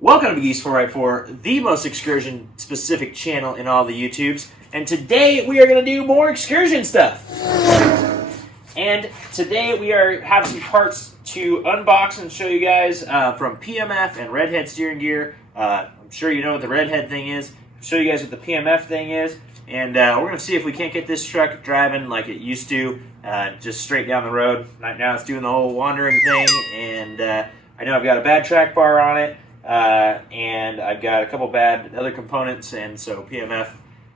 Welcome to Geese 4x4, the most excursion-specific channel in all the YouTubes. And today we are going to do more excursion stuff. And today we have some parts to unbox and show you guys from PMF and Redhead steering gear. I'm sure you know what the Redhead thing is. I'll show you guys what the PMF thing is. And we're going to see if we can't get this truck driving like it used to, just straight down the road. Right now it's doing the whole wandering thing, and I know I've got a bad track bar on it. And I've got a couple bad other components, and so PMF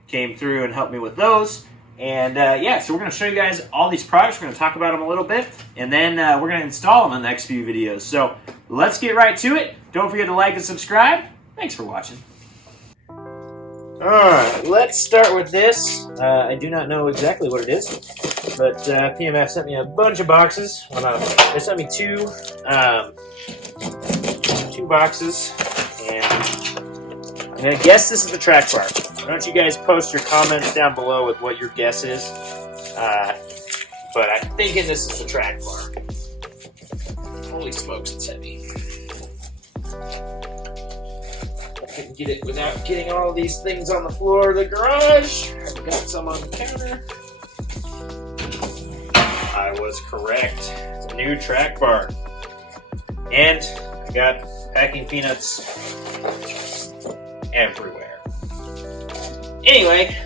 came through and helped me with those. And yeah, so we're going to show you guys all these products. We're going to talk about them a little bit, and then we're going to install them in the next few videos. So let's get right to it. Don't forget to like and subscribe. Thanks for watching. Alright, let's start with this. I do not know exactly what it is, but PMF sent me a bunch of boxes. Well, they sent me two boxes, and I'm going to guess this is the track bar. Why don't you guys post your comments down below with what your guess is, but I'm thinking this is the track bar. Holy smokes, it's heavy. I couldn't get it without getting all these things on the floor of the garage. I've got some on the counter. I was correct. It's a new track bar. And I got packing peanuts everywhere. Anyway,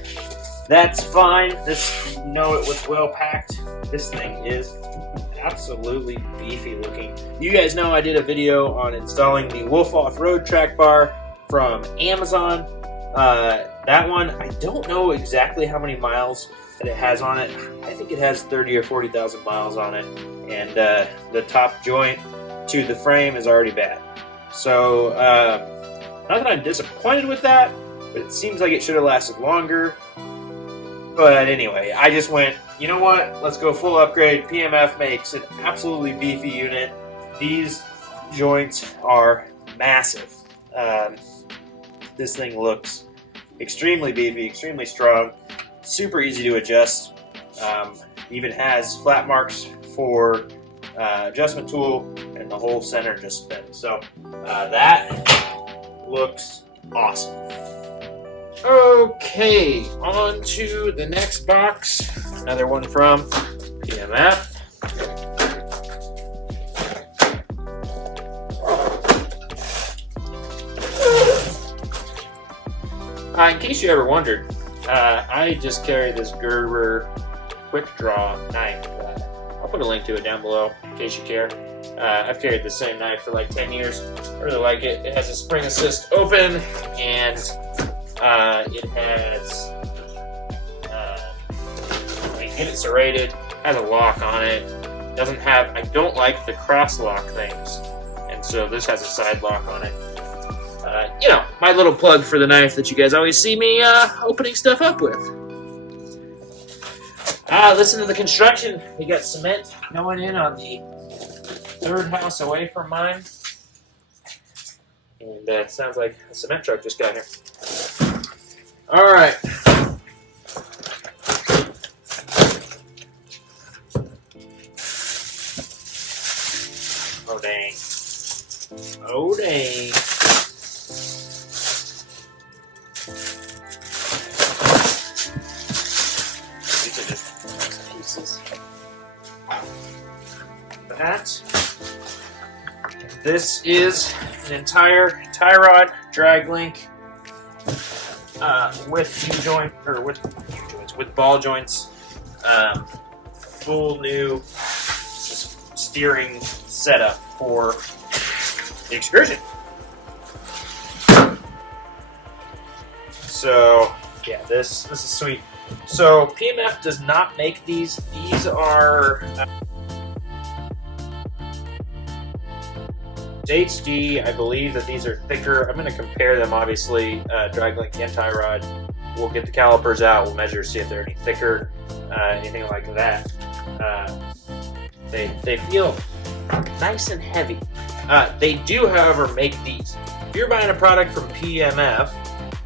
that's fine. This, you know, it was well packed. This thing is absolutely beefy looking. You guys know I did a video on installing the Wolf Off-Road track bar from Amazon. That one, I don't know exactly how many miles that it has on it. I think it has 30 or 40,000 miles on it, and the top joint to the frame is already bad. So, not that I'm disappointed with that, but it seems like it should have lasted longer. But anyway, I just went, you know what, let's go full upgrade. PMF makes an absolutely beefy unit. These joints are massive. This thing looks extremely beefy, extremely strong, super easy to adjust. Even has flat marks for adjustment tool, and the whole center just spins. So that looks awesome. Okay, on to the next box. Another one from PMF. In case you ever wondered, I just carry this Gerber quick draw knife. I'll put a link to it down below in case you care. I've carried the same knife for like 10 years. I really like it. It has a spring assist open, and it has, you can get it serrated, has a lock on it. Doesn't have, I don't like the cross lock things, and so this has a side lock on it. You know, my little plug for the knife that you guys always see me opening stuff up with. Listen to the construction. We got cement going in on the third house away from mine. And it sounds like a cement truck just got here. Alright. Oh dang. Oh dang. These are just pieces. This is an entire tie rod drag link with ball joints, full new steering setup for the Excursion. So yeah, this is sweet. So PMF does not make these. These are HD. I believe that these are thicker. I'm going to compare them, obviously, drag link and tie rod. We'll get the calipers out. We'll measure, see if they're any thicker, anything like that. They feel nice and heavy. They do, however, make these. If you're buying a product from PMF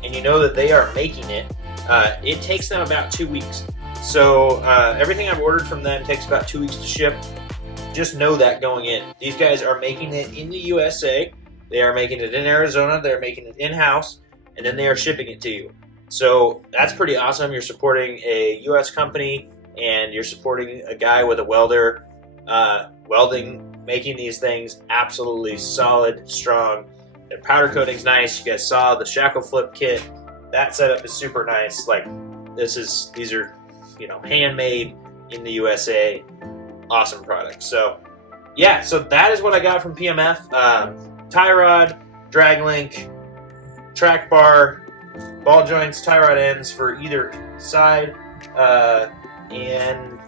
and you know that they are making it, it takes them about 2 weeks. So everything I've ordered from them takes about 2 weeks to ship. Just know that going in. These guys are making it in the USA. They are making it in Arizona. They're making it in-house, and then they are shipping it to you. So that's pretty awesome. You're supporting a U.S. company, and you're supporting a guy with a welder, welding, making these things absolutely solid, strong. Their powder coating's nice. You guys saw the shackle flip kit. That setup is super nice. Like these are, handmade in the USA. Awesome products. So yeah, so that is what I got from PMF. Tie rod, drag link, track bar, ball joints, tie rod ends for either side, and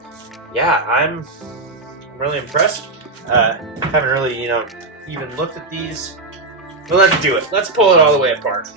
yeah, I'm really impressed. Haven't really, even looked at these, but let's do it. Let's pull it all the way apart.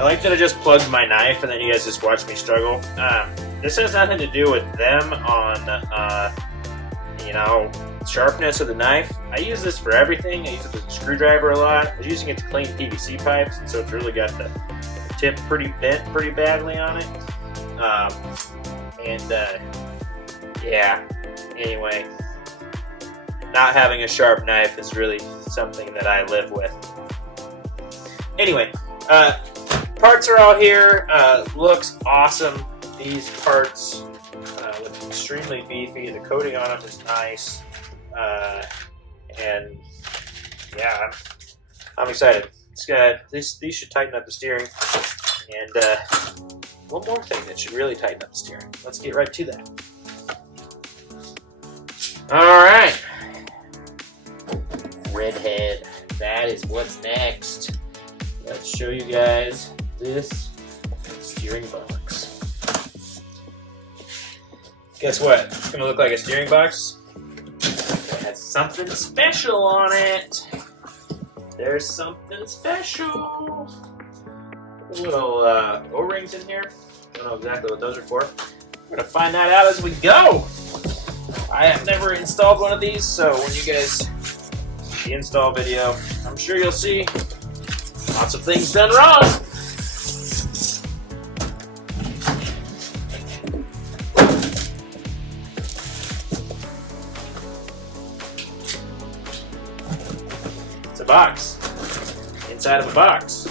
I like that I just plugged my knife and then you guys just watch me struggle. This has nothing to do with them on, sharpness of the knife. I use this for everything. I use it with a screwdriver a lot. I was using it to clean PVC pipes, and so it's really got the tip pretty bent pretty badly on it. Yeah, anyway, not having a sharp knife is really something that I live with. Anyway, parts are all here. Looks awesome. These parts look extremely beefy. The coating on them is nice. And yeah, I'm excited. These should tighten up the steering. And one more thing that should really tighten up the steering. Let's get right to that. All right, Redhead. That is what's next. Let's show you guys this steering box. Guess what? It's gonna look like a steering box. It has something special on it. There's something special. Little O-rings in here. Don't know exactly what those are for. We're gonna find that out as we go. I have never installed one of these, so when you guys see the install video, I'm sure you'll see lots of things done wrong. It's a box. Inside of a box.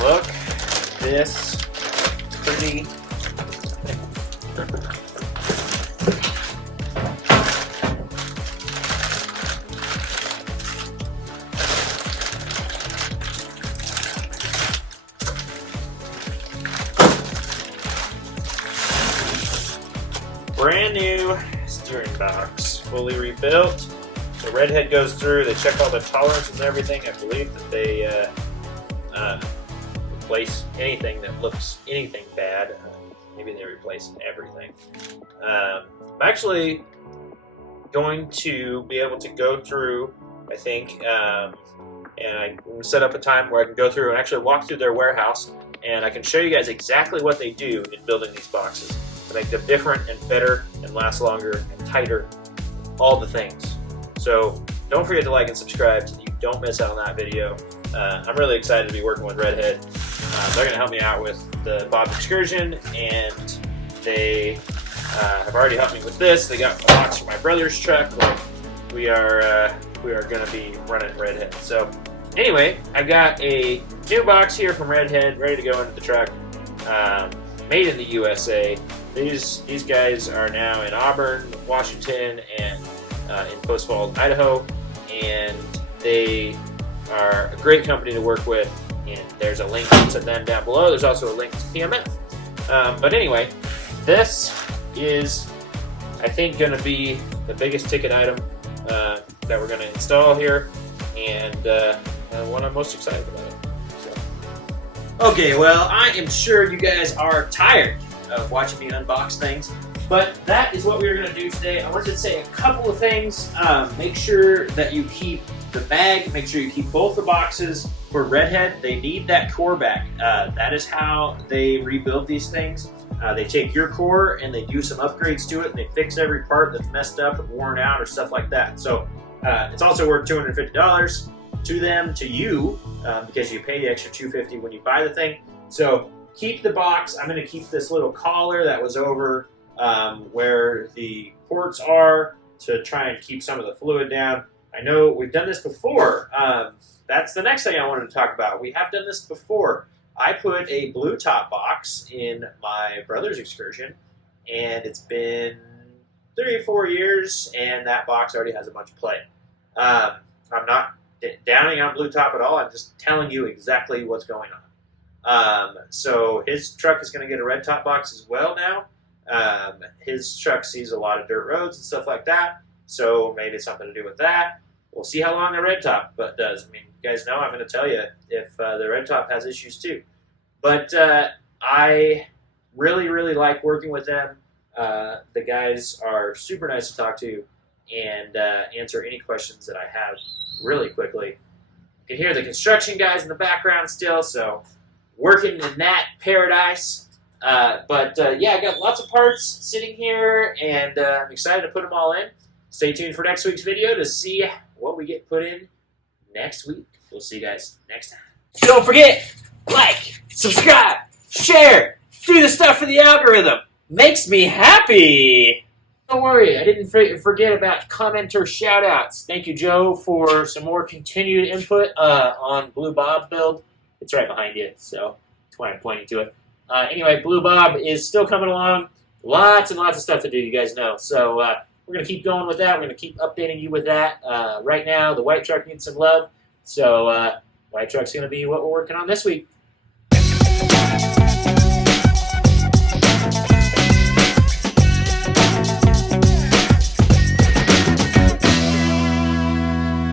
Look, this pretty brand new steering box, fully rebuilt. The Redhead goes through, they check all the tolerances and everything. I believe that they replace anything that looks anything bad. Maybe they replace everything. I'm actually going to be able to go through, I think, and I set up a time where I can go through and actually walk through their warehouse, and I can show you guys exactly what they do in building these boxes to make them different and better and last longer and tighter, all the things. So don't forget to like and subscribe so you don't miss out on that video. I'm really excited to be working with Redhead. They're going to help me out with the Bob's Excursion, and they have already helped me with this. They got a box for my brother's truck. Like, we are going to be running Redhead. So anyway, I got a new box here from Redhead, ready to go into the truck. Made in the USA. These guys are now in Auburn, Washington, and in Post Falls, Idaho, and they are a great company to work with, and there's a link to them down below. There's also a link to PMF. But anyway, this is, I think, going to be the biggest ticket item that we're going to install here, and one I'm most excited about it. So. Okay, well, I am sure you guys are tired of watching me unbox things, but that is what we were going to do today. I wanted to say a couple of things. Make sure that you keep the bag, make sure you keep both the boxes. For Redhead, they need that core back. That is how they rebuild these things. They take your core and they do some upgrades to it, and they fix every part that's messed up or worn out or stuff like that. So it's also worth $250 to them, to you, because you pay the extra $250 when you buy the thing. So keep the box. I'm going to keep this little collar that was over where the ports are to try and keep some of the fluid down. I know we've done this before. That's the next thing I wanted to talk about. We have done this before. I put a blue top box in my brother's Excursion, and it's been 3 or 4 years, and that box already has a bunch of play. I'm not downing on blue top at all. I'm just telling you exactly what's going on. So his truck is going to get a red top box as well now. His truck sees a lot of dirt roads and stuff like that, so maybe it's something to do with that. We'll see how long the red top does. I mean, you guys know I'm going to tell you if the red top has issues too. But I really, really like working with them. The guys are super nice to talk to and answer any questions that I have really quickly. You can hear the construction guys in the background still, so working in that paradise. Yeah, I got lots of parts sitting here, and I'm excited to put them all in. Stay tuned for next week's video to see what we get put in next week. We'll see you guys next time. Don't forget, like, subscribe, share, do the stuff for the algorithm. Makes me happy. Don't worry, I didn't forget about commenter shout-outs. Thank you, Joe, for some more continued input on Blue Bob build. It's right behind you, so that's why I'm pointing to it. Anyway, Blue Bob is still coming along. Lots and lots of stuff to do, you guys know. So we're going to keep going with that. We're going to keep updating you with that. Right now, the white truck needs some love. So white truck's going to be what we're working on this week.